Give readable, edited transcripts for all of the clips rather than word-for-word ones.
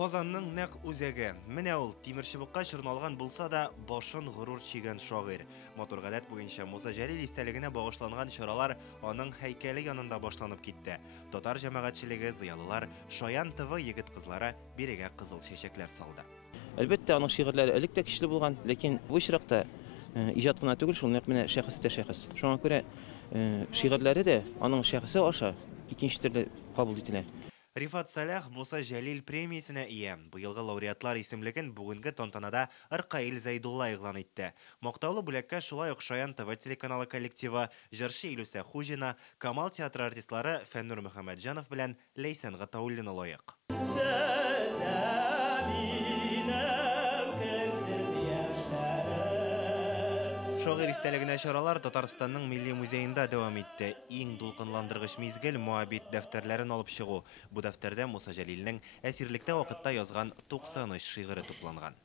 Казанның нәк үзәге. Менә ул тимерчыбыкка чорналган булса да, башын горур чигән шагыйрь. Матур гадәт буенча Муса Җәлил истәлегенә багышланган чаралар аның һәйкәле янында башланып китте. Татар җәмәгатьчелеге, зыялылар, Шаян ТВ егет-кызлары бирегә кызыл чәчәкләр салды. Әлбәттә, аның шигырьләре элек тә көчле булган, ләкин бу очракта иҗат кына түгел, шул нәкъ менә шәхестә шәхес. Шуңа күрә шигырьләре дә аның шәхесе аша икенче төрле кабул ителә. Рифат Салах Муса Җәлил премиясенә ия. Быелгы лауреатлар исемлеген бүгенге тантанада Ркаил Зәйдулла игълан итте. Мактаулы бүләккә шулай ук Шаян ТВ телеканалы коллективы, җырчы Илүсә Хуҗина, Камал театры артистлары Фәннур Мөхәммәтҗанов белән Ләйсән Гатауллина лаек. Шагыйрь истәлегенә чаралар Татарстанның Милли музеенда дәвам итте. Иң дулкынландыргыч мизгел Моабит дәфтәрләрен алып чыгу. Бу дәфтәрдә Муса Җәлилнең әсирлектә вакытта язган 93 шигыре тупланган.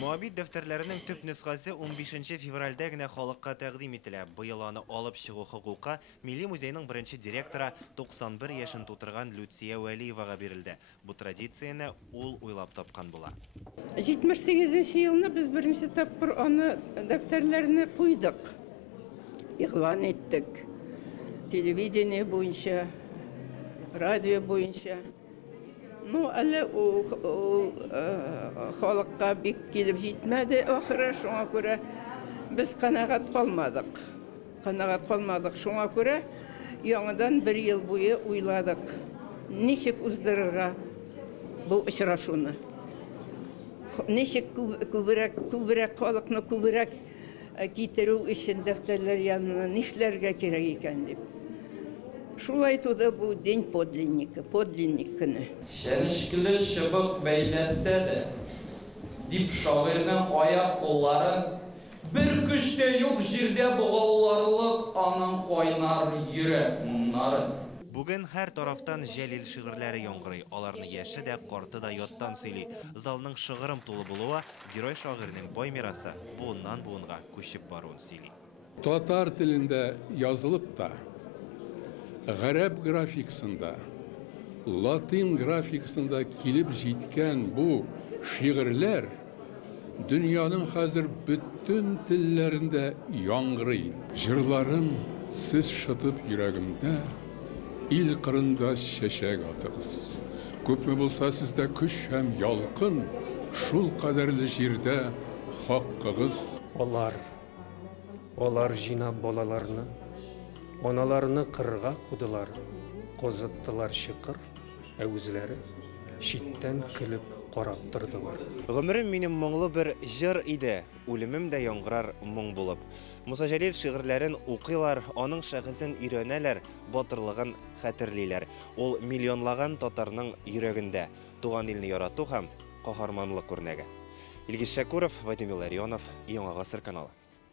Моабит дәфтәрләренең төп нөсхәсе 15 февральдә генә халыкка тәкъдим ителә. Быел аны алып чыгу хокукы Милли музейның беренче директоры 91 яшен тутырган Люция Вәлиевага бирелде. Бу традицияне ул уйлап тапкан була. 78 елны без беренче тапкыр аны дәфтәрләрне куйдык. Игълан иттек. Телевидение буенча, радио буенча. Ну, әле ул халыкка бик килеп җитмәде, ахыры, шуңа күрә без канәгать калмадык. Шуңа күрә яңадан бер ел буе уйладык. Ничек уздырырга бу очрашуны? Ничек күбрәк халыкны күбрәк китерү өчен дәфтәрләр янына нишләргә кирәк икән дип. Шулай туды бу день подлинник көне. Шәнишкеле чыбык бәйләсә дә, дип шагыйрьнең аяк кулларын бер көчтә юк җирдә бугауларлык аның кайнар йөрәк моңнары. Бүген һәр тарафтан Җәлил шигырьләре яңгырый. Аларны яше дә, карты да яттан сөйли. Залның шыгырым тулы булуы герой шагыйрьнең бай мирасы буыннан буынга күчеп баруын сөйли. Татар телендә язылып та, Гарәп графикасында, Латин графикасында килеп җиткән бу шигырьләр дөньяның хәзер бөтен телләрендә яңгырый. Җырларым сез шытып йөрәгемдә, ил кырында чәчәк атыгыз. Күпме булса сездә көч һәм ялкын, шул кадәрле җирдә хаккыгыз. Олар җинап балаларны, аналарны кырга кудылар, козыттылар чыкыр, ә үзләре читтән көлеп карап тордылар. Гомерем минем моңлы бер җыр иде, үлемем дә яңгырар моң булып. Муса Җәлил шигырьләрен укыйлар, аның шәхесен өйрәнәләр, батырлыгын хәтерлиләр. Ул миллионлаган татарның йөрәгендә, туган илне ярату һәм каһарманлык күрнәге. Илгиз Шәкүров, Вадим Илларионов, Яңа гасыр каналы.